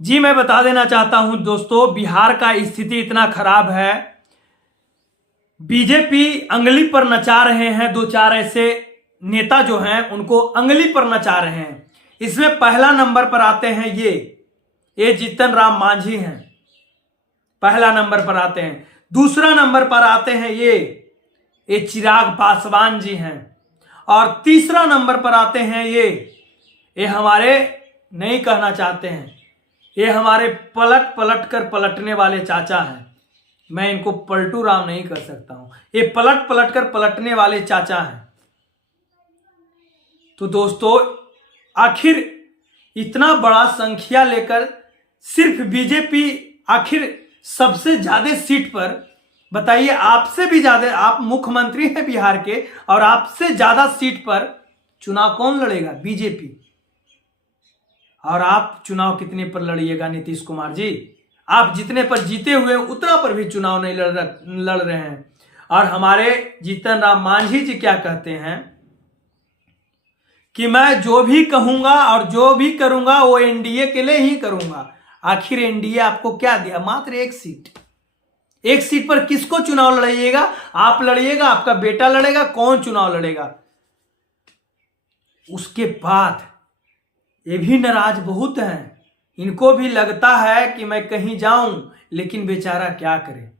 जी मैं बता देना चाहता हूं दोस्तों, बिहार का स्थिति इतना खराब है। बीजेपी अंगली पर नचा रहे हैं, दो चार ऐसे नेता जो हैं उनको अंगली पर नचा रहे हैं। इसमें पहला नंबर पर आते हैं ये जीतन राम मांझी हैं, पहला नंबर पर आते हैं। दूसरा नंबर पर आते हैं ये चिराग पासवान जी हैं। और तीसरा नंबर पर आते हैं ये हमारे, नहीं कहना चाहते हैं, ये हमारे पलट पलट कर पलटने वाले चाचा हैं। मैं इनको पलटू राम नहीं कर सकता हूं, ये पलट पलट कर पलटने वाले चाचा हैं। तो दोस्तों आखिर इतना बड़ा संख्या लेकर सिर्फ बीजेपी आखिर सबसे ज्यादा सीट पर, बताइए आपसे भी ज्यादा, आप मुख्यमंत्री हैं बिहार के और आपसे ज्यादा सीट पर चुनाव कौन लड़ेगा? बीजेपी। और आप चुनाव कितने पर लड़िएगा नीतीश कुमार जी? आप जितने पर जीते हुए उतना पर भी चुनाव नहीं लड़ रहे हैं। और हमारे जीतन राम मांझी जी क्या कहते हैं कि मैं जो भी कहूंगा और जो भी करूंगा वो एनडीए के लिए ही करूंगा। आखिर एनडीए आपको क्या दिया? मात्र एक सीट। एक सीट पर किसको चुनाव लड़िएगा? आप लड़िएगा, आपका बेटा लड़ेगा, कौन चुनाव लड़ेगा? उसके बाद ये भी नाराज बहुत हैं। इनको भी लगता है कि मैं कहीं जाऊं, लेकिन बेचारा क्या करे,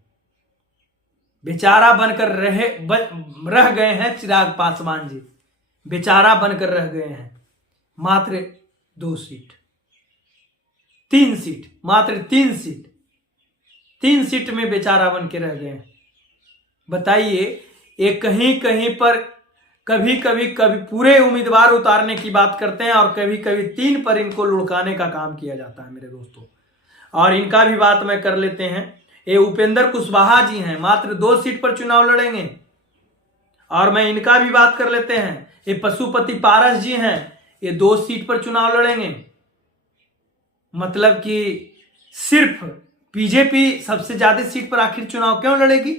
बेचारा बनकर रह गए हैं चिराग पासवान जी, बेचारा बनकर रह गए हैं। मात्र 2 सीट, 3 सीट, मात्र 3 सीट, 3 सीट में बेचारा बन के रह गए हैं। बताइए, ये कहीं कहीं पर कभी पूरे उम्मीदवार उतारने की बात करते हैं और कभी कभी 3 पर इनको लुढ़काने का काम किया जाता है मेरे दोस्तों। और इनका भी बात मैं कर लेते हैं। ये उपेंद्र कुशवाहा जी हैं, मात्र 2 सीट पर चुनाव लड़ेंगे। और मैं इनका भी बात कर लेते हैं। ये पशुपति पारस जी हैं, ये 2 सीट पर चुनाव लड़ेंगे। मतलब कि सिर्फ बीजेपी सबसे ज्यादा सीट पर आखिर चुनाव क्यों लड़ेगी?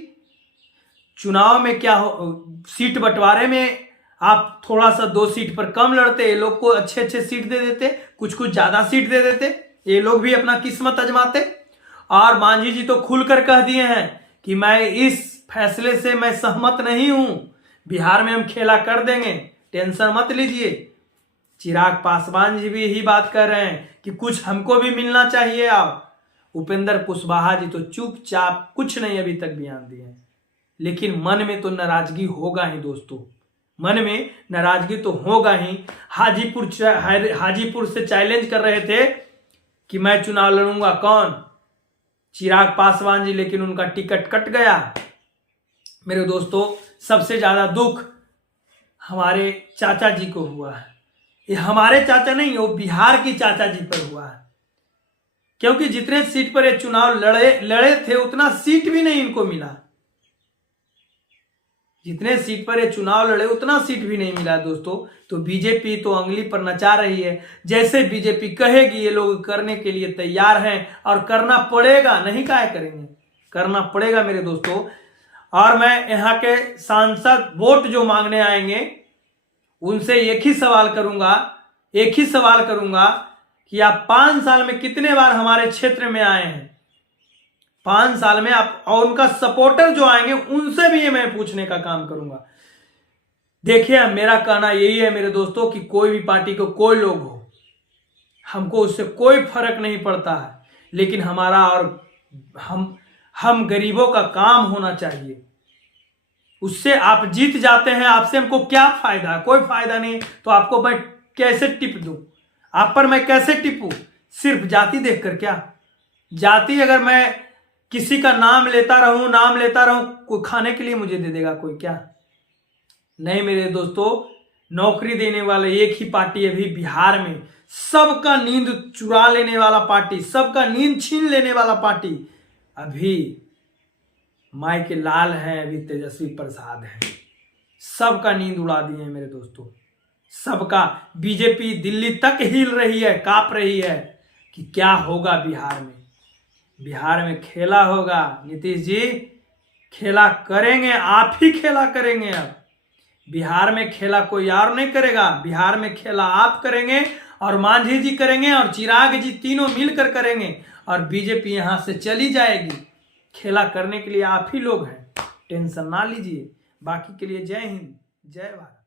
चुनाव में क्या हो, सीट बंटवारे में आप थोड़ा सा 2 सीट पर कम लड़ते, ये लोग को अच्छे अच्छे सीट दे देते, कुछ कुछ ज्यादा सीट दे देते, ये लोग भी अपना किस्मत आजमाते। और मांझी जी तो खुलकर कह दिए हैं कि मैं इस फैसले से मैं सहमत नहीं हूं, बिहार में हम खेला कर देंगे, टेंशन मत लीजिए। चिराग पासवान जी भी यही बात कर रहे हैं कि कुछ हमको भी मिलना चाहिए। आप उपेंद्र कुशवाहा जी तो चुपचाप कुछ नहीं अभी तक बयान दिए हैं, लेकिन मन में तो नाराजगी होगा ही दोस्तों, मन में नाराजगी तो होगा ही। हाजीपुर से चैलेंज कर रहे थे कि मैं चुनाव लड़ूंगा, कौन? चिराग पासवान जी, लेकिन उनका टिकट कट गया। मेरे दोस्तों सबसे ज्यादा दुख हमारे चाचा जी को हुआ है। ये हमारे चाचा नहीं, वो बिहार की चाचा जी पर हुआ है। क्योंकि जितने सीट पर ये चुनाव लड़े थे उतना सीट भी नहीं इनको मिला। जितने सीट पर ये चुनाव लड़े उतना सीट भी नहीं मिला दोस्तों। तो बीजेपी तो अंगली पर नचा रही है। जैसे बीजेपी कहेगी ये लोग करने के लिए तैयार हैं और करना पड़ेगा, नहीं काहे करेंगे, करना पड़ेगा मेरे दोस्तों। और मैं यहाँ के सांसद वोट जो मांगने आएंगे उनसे एक ही सवाल करूंगा कि आप 5 साल में कितने बार हमारे क्षेत्र में आए हैं? 5 साल में आप, और उनका सपोर्टर जो आएंगे उनसे भी ये मैं पूछने का काम करूंगा। देखिए मेरा कहना यही है मेरे दोस्तों कि कोई भी पार्टी को कोई लोग हो, हमको उससे कोई फर्क नहीं पड़ता है, लेकिन हमारा और हम गरीबों का काम होना चाहिए। उससे आप जीत जाते हैं, आपसे हमको क्या फायदा? कोई फायदा नहीं। तो आपको मैं कैसे टिप दूं? आप पर मैं कैसे टिपूं? सिर्फ जाति देखकर? क्या जाति अगर मैं किसी का नाम लेता रहूं, कोई खाने के लिए मुझे दे देगा कोई? क्या नहीं मेरे दोस्तों, नौकरी देने वाले एक ही पार्टी अभी बिहार में, सबका नींद चुरा लेने वाला पार्टी, सबका नींद छीन लेने वाला पार्टी अभी माई के लाल हैं, अभी तेजस्वी प्रसाद हैं। सबका नींद उड़ा दिए हैं मेरे दोस्तों, सबका। बीजेपी दिल्ली तक हिल रही है, कांप रही है कि क्या होगा बिहार में। बिहार में खेला होगा नीतीश जी, खेला करेंगे, आप ही खेला करेंगे। अब बिहार में खेला कोई और नहीं करेगा, बिहार में खेला आप करेंगे। और मांझी जी करेंगे और चिराग जी, तीनों मिलकर करेंगे और बीजेपी यहां से चली जाएगी। खेला करने के लिए आप ही लोग हैं, टेंशन ना लीजिए। बाकी के लिए जय हिंद, जय भारत।